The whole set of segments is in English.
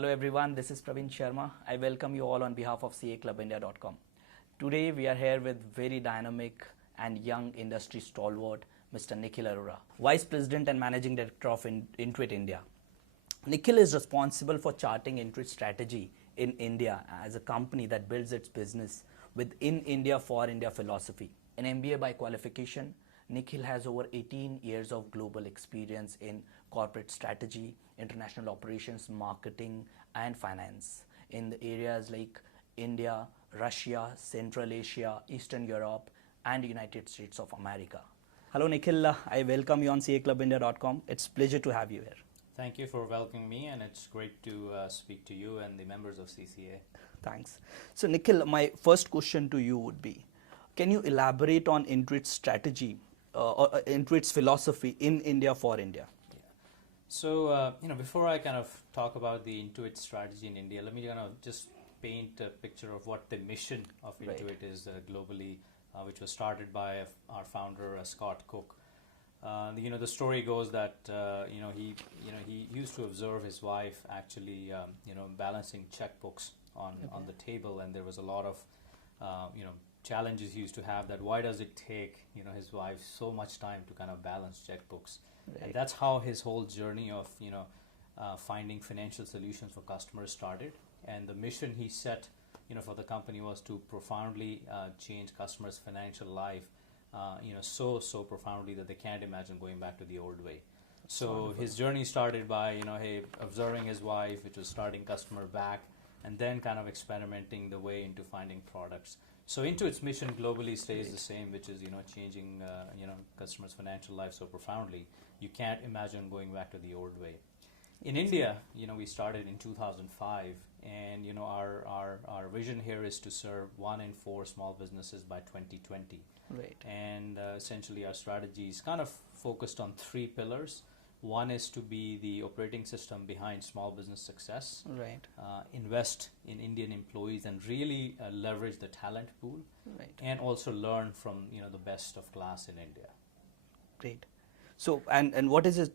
Hello everyone, this is Praveen Sharma. I welcome you all on behalf of cloudbased. Today we are here with very dynamic and young industry stalwart, Mr. Nikhil Arora, Vice President and Managing Director of Intuit India. Nikhil is responsible for charting Intuit's strategy in India as a company that builds its business with in India for India philosophy. An MBA by qualification, Nikhil has over 18 years of global experience in corporate strategy, international operations, marketing, and finance in the areas like India, Russia, Central Asia, Eastern Europe, and United States of America. Hello, Nikhil. I welcome you on cloudbased. It's a pleasure to have you here. Thank you for welcoming me, and it's great to speak to you and the members of CCI. Thanks. So, Nikhil, my first question to you would be, can you elaborate on Intuit's strategy or Intuit's philosophy in India for India? Yeah. So, before I kind of talk about the Intuit strategy in India, let me kind of just paint a picture of what the mission of Intuit is globally, which was started by our founder, Scott Cook. The story goes that he used to observe his wife actually balancing checkbooks on the table, and there was a lot of challenges he used to have. That why does it take his wife so much time to kind of balance checkbooks? Right. And that's how his whole journey of finding financial solutions for customers started. And the mission he set for the company was to profoundly change customers' financial life. So profoundly that they can't imagine going back to the old way. So his journey started by, observing his wife, which was starting customer back, and then kind of experimenting the way into finding products. So Intuit's mission globally stays the same, which is, changing, customers' financial life so profoundly. You can't imagine going back to the old way. In India, we started in 2005, and, our vision here is to serve 1 in 4 small businesses by 2020. Right. And essentially our strategy is kind of focused on 3 pillars. One is to be the operating system behind small business success. Right. Invest in Indian employees and really leverage the talent pool. Right. And also learn from the best of class in India. Great. So and what is it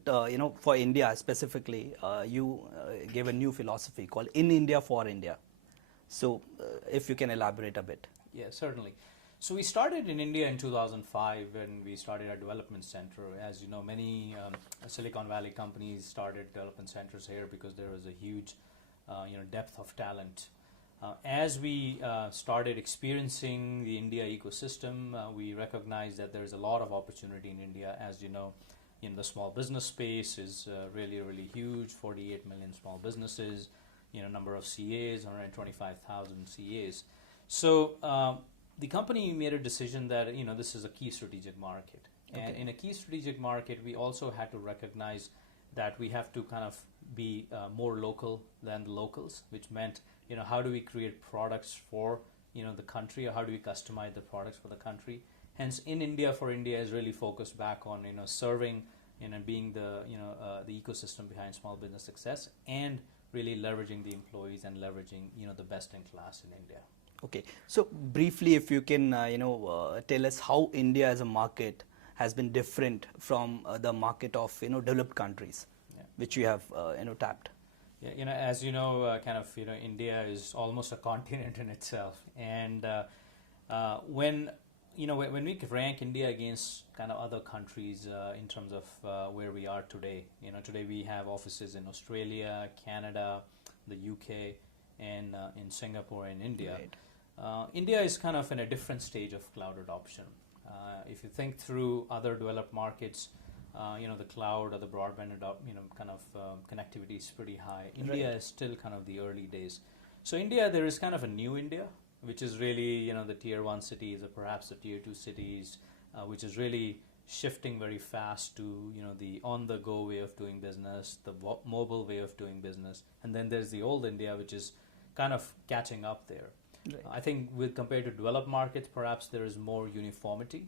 for India specifically? You gave a new philosophy called In India for India. So if you can elaborate a bit. Yeah, certainly. So we started in India in 2005 when we started our development center. As you know, many Silicon Valley companies started development centers here because there was a huge depth of talent. As we started experiencing the India ecosystem, we recognized that there's a lot of opportunity in India. As you know, the small business space is really, really huge, 48 million small businesses, number of CAs, 125,000 CAs. So the company made a decision that this is a key strategic market, and in a key strategic market we also had to recognize that we have to kind of be more local than the locals, which meant how do we create products for the country, or how do we customize the products for the country. Hence, In India for India is really focused back on serving being the the ecosystem behind small business success, and really leveraging the employees and leveraging the best in class in India. Okay, so briefly, if you can, tell us how India as a market has been different from the market of developed countries, which you have tapped. Yeah, as you know, India is almost a continent in itself, and when we rank India against kind of other countries in terms of where we are today, today we have offices in Australia, Canada, the UK, and in Singapore and India. Right. India is kind of in a different stage of cloud adoption. If you think through other developed markets, the cloud or the broadband connectivity is pretty high. India is still kind of the early days. So India, there is kind of a new India, which is really the tier 1 cities or perhaps the tier 2 cities, which is really shifting very fast to the on-the-go way of doing business, the mobile way of doing business, and then there's the old India, which is kind of catching up there. Right. I think compared to developed markets, perhaps there is more uniformity,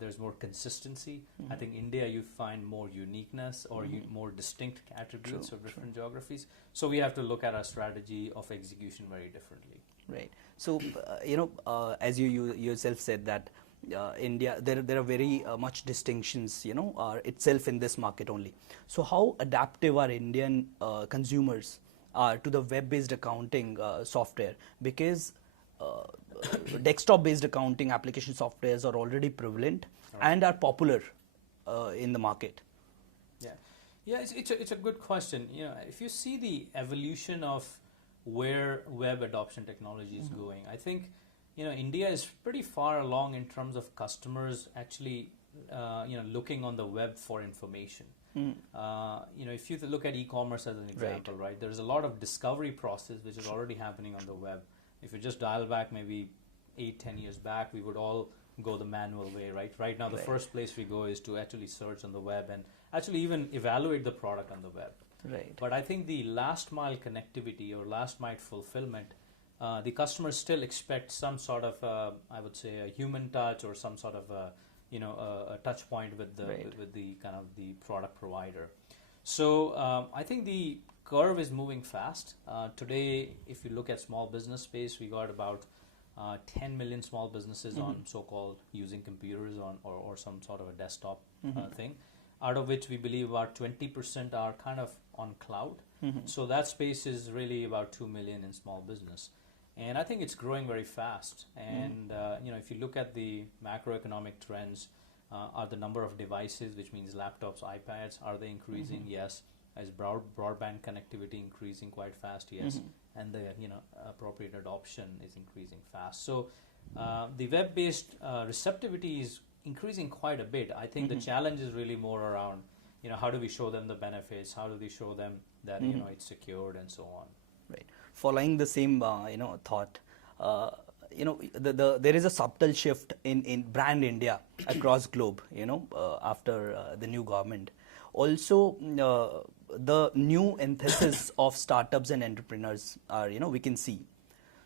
there's more consistency. I think India, you find more uniqueness or more distinct attributes of different geographies. So we have to look at our strategy of execution very differently. Right. So, as you yourself said that India, there are very much distinctions, are itself in this market only. So how adaptive are Indian consumers to the web-based accounting software, because desktop-based accounting application softwares are already prevalent and are popular in the market? Yeah, yeah, it's a good question. You know, if you see the evolution of where web adoption technology is going, I think, you know, India is pretty far along in terms of customers actually, you know, looking on the web for information. You know, if you look at e-commerce as an example, right, there's a lot of discovery process which is already happening on the web. If you just dial back maybe 8-10 years back, we would all go the manual way, right? Right now, the first place we go is to actually search on the web and actually even evaluate the product on the web. Right. But I think the last mile connectivity or last mile fulfillment, the customers still expect some sort of, I would say, a human touch or some sort of, you know, a touch point with the with the kind of the product provider. So I think the curve is moving fast. Today, if you look at small business space, we got about 10 million small businesses on so-called using computers on or some sort of a desktop thing, out of which we believe about 20% are kind of on cloud. So that space is really about 2 million in small business. And I think it's growing very fast. And you know, if you look at the macroeconomic trends, are the number of devices, which means laptops, iPads, are they increasing? Yes. Is broadband connectivity increasing quite fast? Yes. And the, you know, appropriate adoption is increasing fast. So the web-based receptivity is increasing quite a bit. I think the challenge is really more around, you know, how do we show them the benefits? How do we show them that you know, it's secured and so on? Right. Following the same you know, thought, you know, there is a subtle shift in brand India across globe, you know, after the new government. Also, the new emphasis of startups and entrepreneurs are, you know, we can see.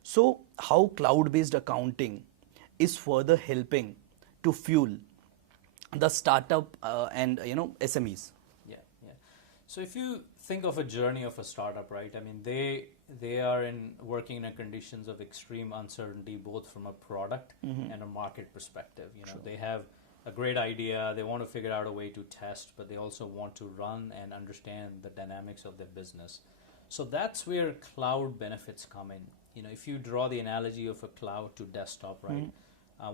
So how cloud-based accounting is further helping to fuel the startup and, you know, SMEs? Yeah, yeah. So if you think of a journey of a startup, right? I mean, they are working in conditions of extreme uncertainty, both from a product and a market perspective. You know, they have a great idea, they want to figure out a way to test, but they also want to run and understand the dynamics of their business. So that's where cloud benefits come in. You know, if you draw the analogy of a cloud to desktop, right?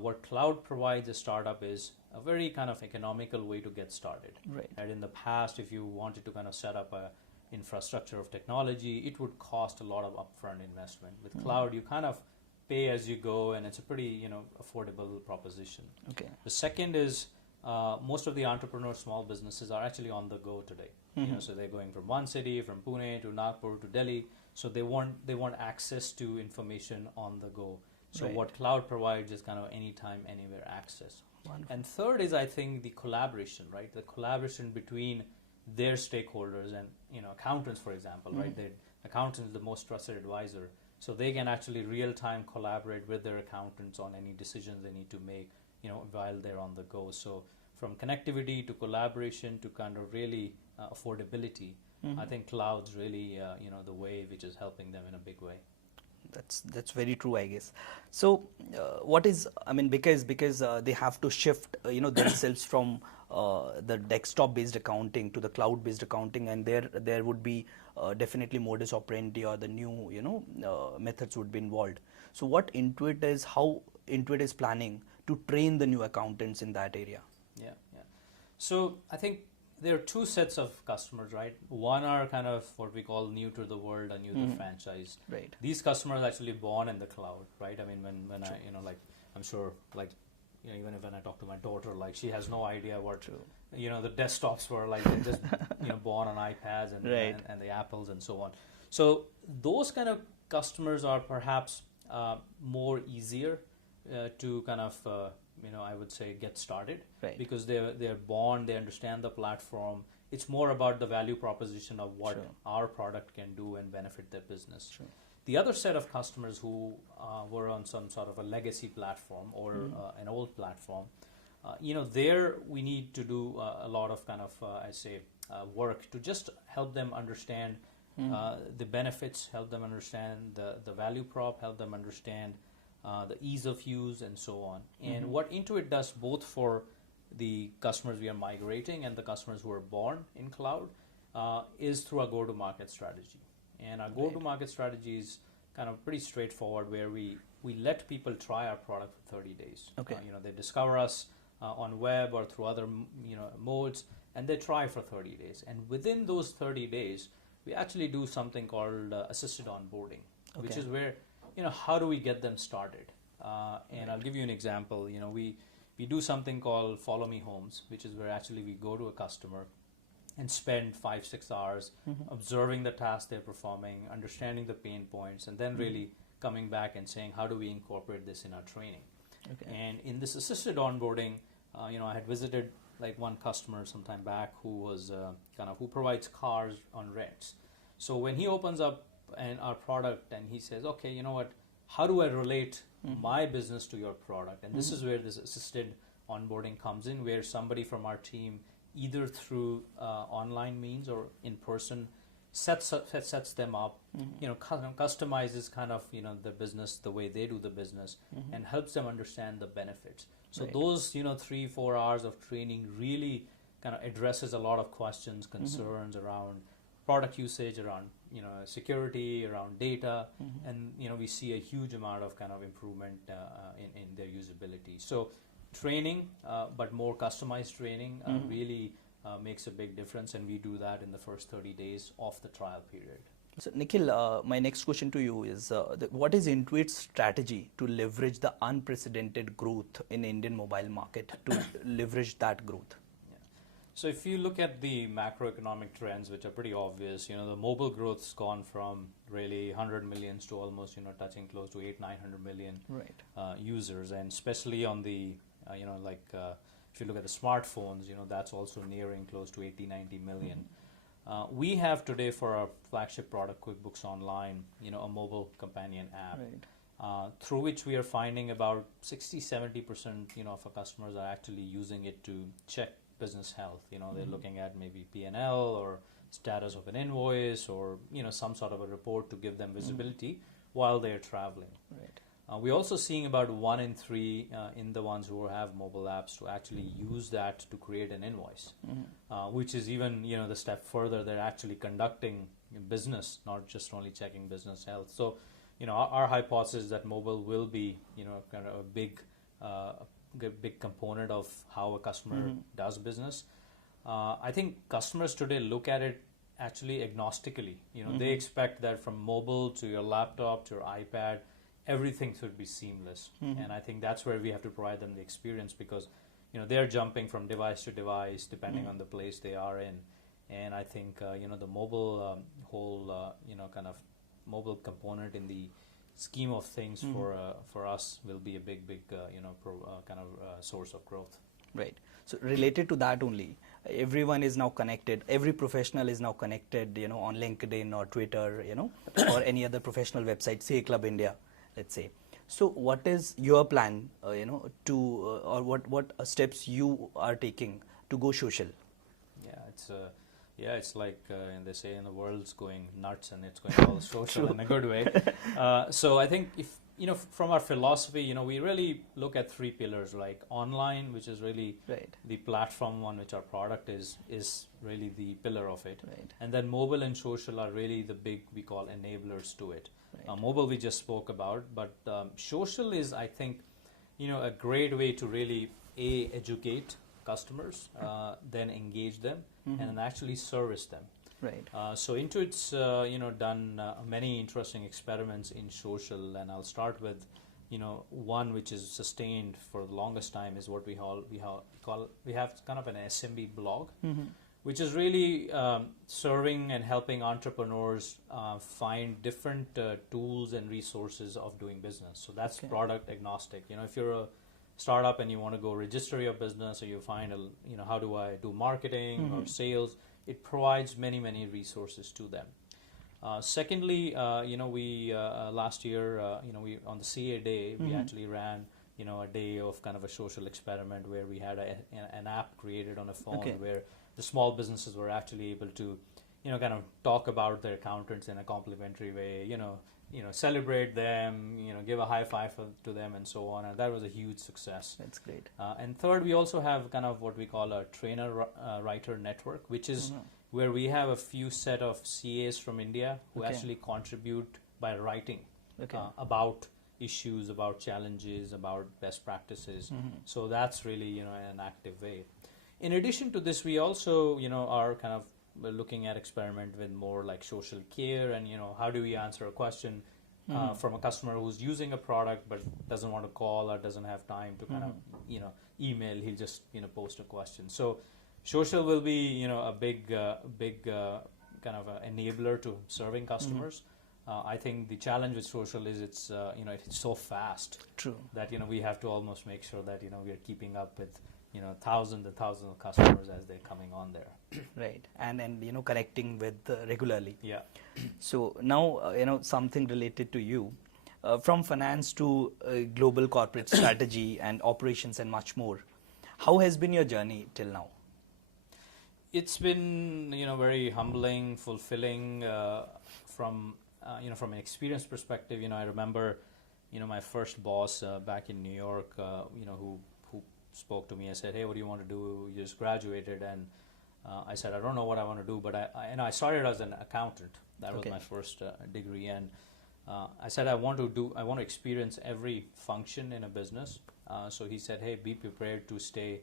What cloud provides a startup is a very kind of economical way to get started. Right. And in the past, if you wanted to kind of set up a infrastructure of technology, it would cost a lot of upfront investment. With cloud, you kind of pay as you go, and it's a pretty, you know, affordable proposition. Okay. The second is most of the entrepreneurs, small businesses are actually on the go today. You know, so they're going from one city, from Pune to Nagpur to Delhi. So they want access to information on the go. So what cloud provides is kind of anytime, anywhere access. Wonderful. And third is, I think, the collaboration, right? The collaboration between their stakeholders and, you know, accountants, for example, right? The accountant is the most trusted advisor. So they can actually real-time collaborate with their accountants on any decisions they need to make, you know, while they're on the go. So from connectivity to collaboration to kind of really affordability, I think cloud's really, you know, the way which is helping them in a big way. That's very true, I guess. So what is, I mean, because they have to shift, you know, themselves from the desktop based accounting to the cloud based accounting, and there would be definitely modus operandi or the new, you know, methods would be involved. So what Intuit is, how Intuit is planning to train the new accountants in that area? Yeah. So I think there are two sets of customers, right? One are kind of what we call new to the world and new to the franchise. Right. These customers are actually born in the cloud, right? I mean, when I, you know, like, I'm sure, like, you know, even when I talk to my daughter, like, she has no idea what, you know, the desktops were like. They're just, you know, born on iPads and the Apples and so on. So those kind of customers are perhaps more easier to kind of, you know, I would say get started, because they're born, they understand the platform. It's more about the value proposition of what our product can do and benefit their business. The other set of customers who were on some sort of a legacy platform or an old platform, you know, there we need to do a lot of kind of, I say, work to just help them understand the benefits, help them understand the value prop, help them understand the ease of use and so on. And what Intuit does both for the customers we are migrating and the customers who are born in cloud is through a go-to-market strategy. And our go-to-market strategy is kind of pretty straightforward, where we let people try our product for 30 days. Okay. They discover us on web or through other modes, and they try for 30 days. And within those 30 days, we actually do something called assisted onboarding, which is where, how do we get them started? And I'll give you an example. We do something called Follow Me Homes, which is where actually we go to a customer and spend 5-6 hours observing the task they're performing, understanding the pain points, and then really coming back and saying, how do we incorporate this in our training? Okay. And in this assisted onboarding, I had visited like one customer some time back who was who provides cars on rents. So when he opens up our product and he says, okay, you know what, how do I relate my business to your product? And this is where this assisted onboarding comes in, where somebody from our team, either through online means or in person, sets them up, customizes the business the way they do the business, and helps them understand the benefits. So those 3-4 hours of training really kind of addresses a lot of questions, concerns around product usage, around security, around data, and we see a huge amount of kind of improvement in their usability. So training, but more customized training, really makes a big difference, and we do that in the first 30 days of the trial period. So Nikhil, my next question to you is, what is Intuit's strategy to leverage the unprecedented growth in Indian mobile market, to leverage that growth? Yeah. So if you look at the macroeconomic trends, which are pretty obvious, the mobile growth's gone from really 100 million to almost, touching close to 800-900 million users, and especially on the, if you look at the smartphones, that's also nearing close to 80-90 million. We have today for our flagship product, QuickBooks Online, a mobile companion app, through which we are finding about 60-70% of our customers are actually using it to check business health. They're looking at maybe P&L or status of an invoice, or some sort of a report to give them visibility while they're traveling. Right. We're also seeing about 1 in 3 in the ones who have mobile apps to actually use that to create an invoice, which is even the step further. They're actually conducting business, not just only checking business health. So our hypothesis is that mobile will be kind of a big component of how a customer does business. I think customers today look at it actually agnostically. They expect that from mobile to your laptop to your iPad, everything should be seamless. And I think that's where we have to provide them the experience, because they're jumping from device to device depending on the place they are in. And I think the mobile whole kind of mobile component in the scheme of things for us will be a big source of growth. Right. So related to that only, everyone is now connected. Every professional is now connected, on LinkedIn or Twitter, or any other professional website, CCI Club India, let's say. So what is your plan, or what steps you are taking to go social? It's like they say, the world's going nuts and it's going all social in a good way. So I think if from our philosophy, we really look at 3 pillars, like online, which is really the platform on which our product is really the pillar of it, and then mobile and social are really the big, we call, enablers to it. Mobile we just spoke about, but social is, I think, a great way to really educate customers, then engage them, and then actually service them. Right. So Intuit's done many interesting experiments in social, and I'll start with one which is sustained for the longest time is what we have kind of an SMB blog, which is really serving and helping entrepreneurs find different tools and resources of doing business. So that's product agnostic. If you're a startup and you want to go register your business, or you find how do I do marketing or sales, it provides many resources to them. Secondly, we last year, we on the CA day, we actually ran a day of kind of a social experiment where we had an app created on a phone where the small businesses were actually able to kind of talk about their accountants in a complimentary way, celebrate them, give a high five to them, and so on. And that was a huge success. That's great. And third, we also have kind of what we call a trainer writer network, which is where we have a few set of CAs from India who Okay. actually contribute by writing Okay. about issues, about challenges, about best practices. So that's really, an active way. In addition to this, we also, are kind of looking at experiment with more like social care and, how do we answer a question from a customer who's using a product but doesn't want to call or doesn't have time to kind of, email. He'll just, post a question. So social will be, a big kind of a enabler to serving customers. I think the challenge with social is it's so fast. True. That we have to almost make sure that we are keeping up with thousands and thousands of customers as they're coming on there. Right. And connecting with regularly. Yeah. So now something related to you, from finance to global corporate strategy and operations and much more. How has been your journey till now? It's been very humbling, fulfilling from from an experience perspective. I remember my first boss back in New York, who spoke to me. I said, "Hey, what do you want to do? You just graduated." And I said, "I don't know what I want to do," but I started as an accountant. That was Okay. my first degree, and I said, I want to experience every function in a business. So he said, "Hey, be prepared to stay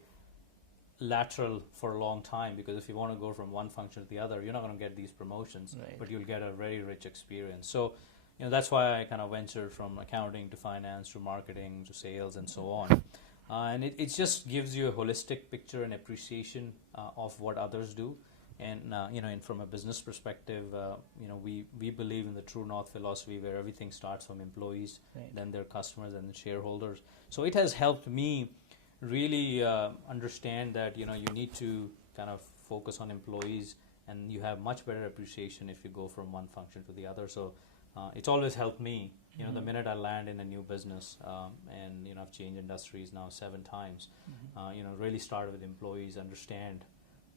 lateral for a long time, because if you want to go from one function to the other, you're not going to get these promotions, Right. but you'll get a very rich experience." So that's why I kind of ventured from accounting to finance to marketing to sales and so on. And it just gives you a holistic picture and appreciation of what others do. And and from a business perspective, we believe in the True North philosophy, where everything starts from employees, Right. then their customers, and then shareholders. So it has helped me really understand that you need to kind of focus on employees, and you have much better appreciation if you go from one function to the other. So it's always helped me. The minute I land in a new business, and I've changed industries now 7 times. Really start with employees, understand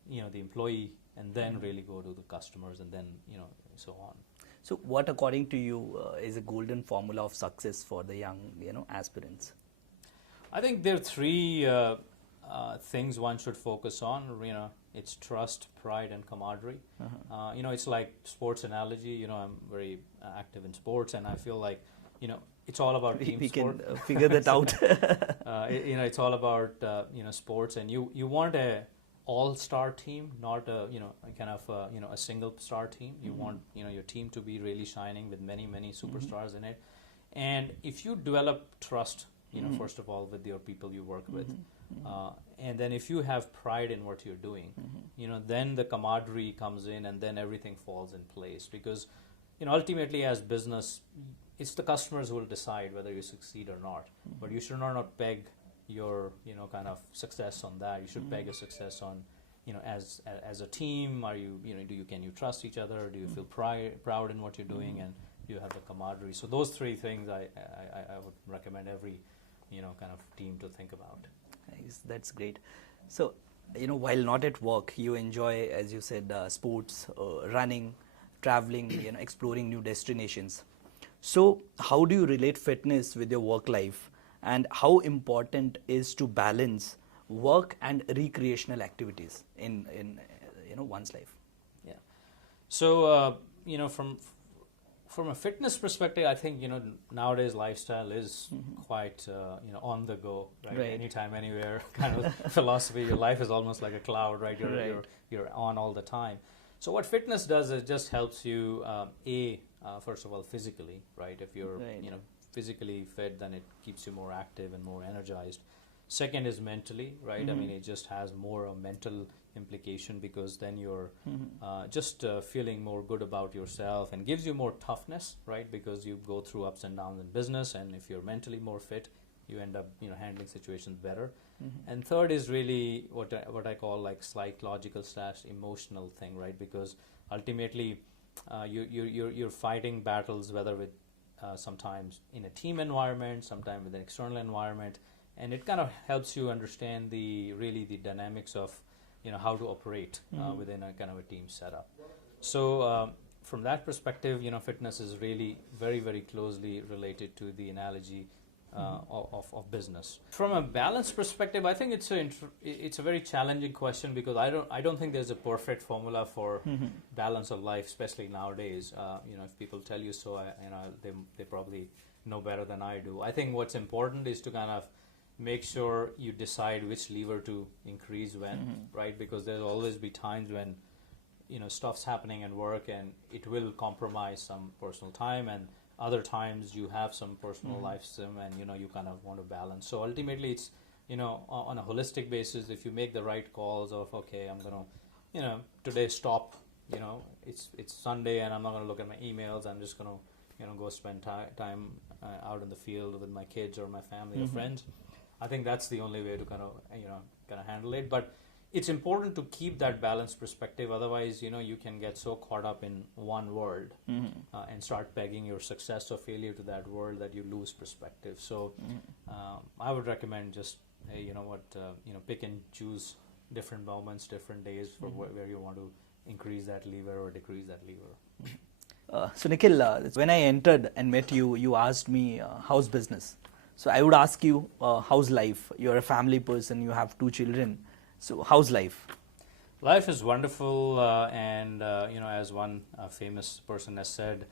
the employee, and then really go to the customers, and then so on. So what, according to you, is a golden formula of success for the young aspirants? I think there are 3 things one should focus on. It's trust, pride, and camaraderie. It's like sports analogy. I'm very active in sports, and I feel like it's all about team We sport. can figure that out. It's all about sports, and you want a all-star team, not a kind of a single-star team. You want your team to be really shining with many superstars in it. And if you develop trust, first of all, with your people you work with, and then if you have pride in what you're doing, then the camaraderie comes in, and then everything falls in place. Because ultimately, as business, it's the customers who will decide whether you succeed or not. But you should not peg your kind of success on that. You should peg your success on as a team. Are you can you trust each other? Do you feel proud in what you're doing, and do you have the camaraderie? So those 3 things I would recommend every kind of team to think about. Nice, that's great. So while not at work, you enjoy, as you said, sports, running, traveling, exploring new destinations. So how do you relate fitness with your work life, and how important is to balance work and recreational activities in one's life? Yeah. So from a fitness perspective, I think nowadays lifestyle is quite on the go, right? Right. Anytime, anywhere kind of philosophy. Your life is almost like a cloud, right? Right. You're on all the time. So what fitness does is just helps you first of all physically, right? If you're Right. Physically fit, then it keeps you more active and more energized. Second is mentally, right? I mean, it just has more a mental implication, because then you're just feeling more good about yourself, and gives you more toughness, right? Because you go through ups and downs in business, and if you're mentally more fit, you end up handling situations better. And third is really what I call like psychological / emotional thing, right? Because ultimately you're fighting battles, whether with sometimes in a team environment, sometimes with an external environment, and it kind of helps you understand the dynamics of how to operate within a kind of a team setup. So from that perspective, fitness is really very, very closely related to the analogy of business. From a balance perspective, I think it's a very challenging question because I don't think there's a perfect formula for balance of life, especially nowadays. If people tell you so, they probably know better than I do. I think what's important is to kind of make sure you decide which lever to increase when, right? Because there'll always be times when stuff's happening at work and it will compromise some personal time, and other times you have some personal life sim and you kind of want to balance. So ultimately it's on a holistic basis, if you make the right calls of okay, I'm gonna today stop, it's Sunday and I'm not gonna look at my emails, I'm just gonna go spend time out in the field with my kids or my family or friends. I think that's the only way to kind of handle it. But it's important to keep that balanced perspective. Otherwise, you can get so caught up in one world and start pegging your success or failure to that world that you lose perspective. So I would recommend just, pick and choose different moments, different days for where you want to increase that lever or decrease that lever. So Nikhil, when I entered and met you, you asked me, how's business? So I would ask you, how's life? You're a family person, you have 2 children. So how's life? Life is wonderful, and as one famous person has said,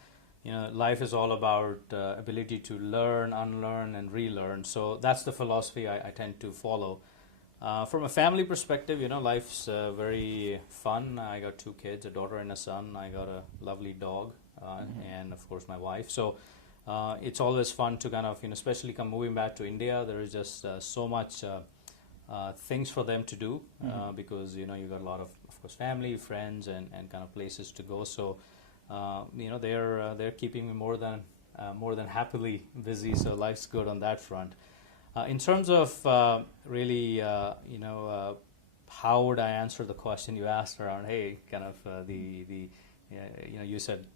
life is all about ability to learn, unlearn, and relearn. So that's the philosophy I tend to follow. From a family perspective, life's very fun. I got 2 kids, a daughter and a son. I got a lovely dog, and of course my wife. So it's always fun to kind of, especially moving back to India. There is just so much things for them to do because you got a lot of course, family, friends, and kind of places to go. So they're keeping me more than happily busy. So life's good on that front. In terms of really, how would I answer the question you asked around? Hey, kind of you said.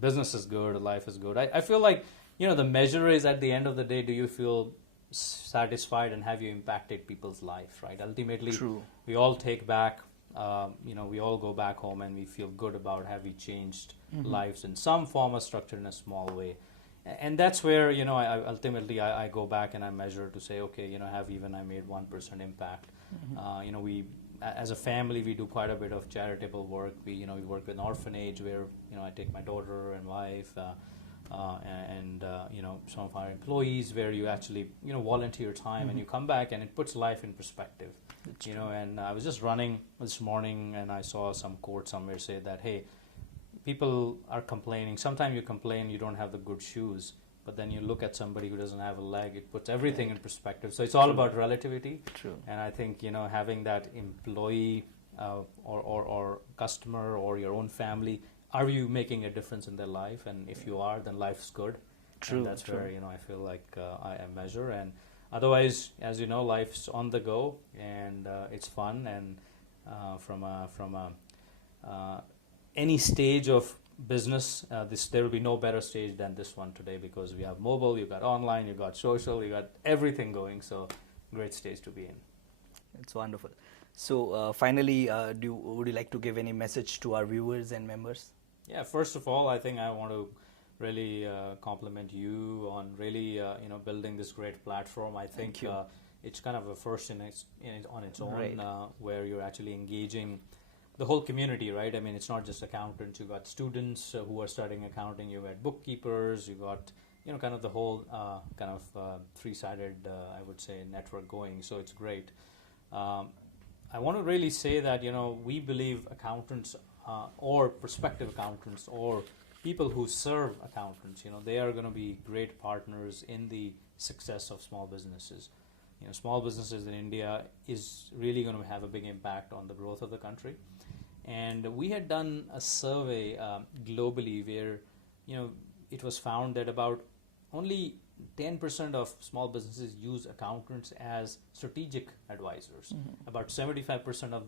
Business is good, life is good. I feel like, the measure is at the end of the day, do you feel satisfied and have you impacted people's life, right? Ultimately, True. We all take back, we all go back home and we feel good about have we changed lives in some form or structure in a small way. And that's where, I go back and I measure to say, okay, have even I made 1% impact? We, as a family, we do quite a bit of charitable work. We work with an orphanage where, I take my daughter and wife, and some of our employees where you actually, volunteer time and you come back and it puts life in perspective. And I was just running this morning and I saw some quote somewhere say that, hey, people are complaining. Sometimes you complain you don't have the good shoes, but then you look at somebody who doesn't have a leg, it puts everything in perspective. So it's all about relativity. True. And I think, having that employee or customer or your own family, are you making a difference in their life? And if you are, then life's good. True. And that's where, I feel like I measure. And otherwise, as you know, life's on the go and it's fun. And from any stage of business, there will be no better stage than this one today because we have mobile, you got online, you got social, you got everything going. So great stage to be in. It's wonderful. So finally, would you like to give any message to our viewers and members? Yeah, first of all, I think I want to really compliment you on really building this great platform. I think it's kind of a first on its own, right. Where you're actually engaging the whole community, right? I mean, it's not just accountants. You got students who are studying accounting. You got bookkeepers. You got kind of the whole three-sided, I would say, network going. So it's great. I want to really say that we believe accountants or prospective accountants or people who serve accountants, they are going to be great partners in the success of small businesses. Small businesses in India is really going to have a big impact on the growth of the country. And we had done a survey globally where, it was found that about only 10% of small businesses use accountants as strategic advisors. About 75% of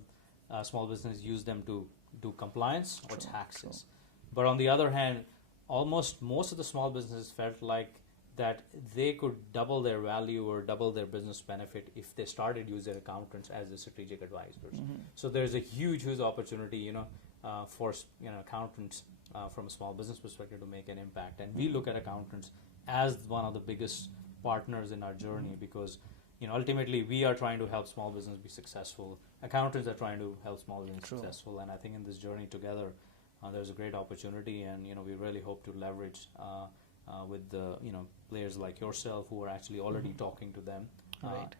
small businesses use them to do compliance or taxes. But on the other hand, almost most of the small businesses felt like that they could double their value or double their business benefit if they started using accountants as the strategic advisors. So there's a huge opportunity, for accountants from a small business perspective to make an impact. And we look at accountants as one of the biggest partners in our journey, because ultimately we are trying to help small business be successful. Accountants are trying to help small business successful, and I think in this journey together, there's a great opportunity, and we really hope to leverage with the players like yourself who are actually already talking to them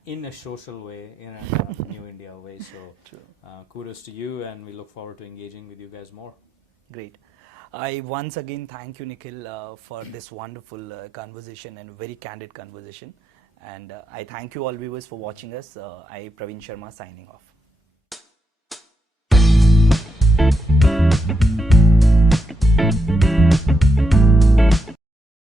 in a social way, in a kind of new India way. So kudos to you, and we look forward to engaging with you guys more. Great. I once again thank you, Nikhil, for this wonderful conversation and very candid conversation. And I thank you all viewers for watching us. I, Praveen Sharma, signing off.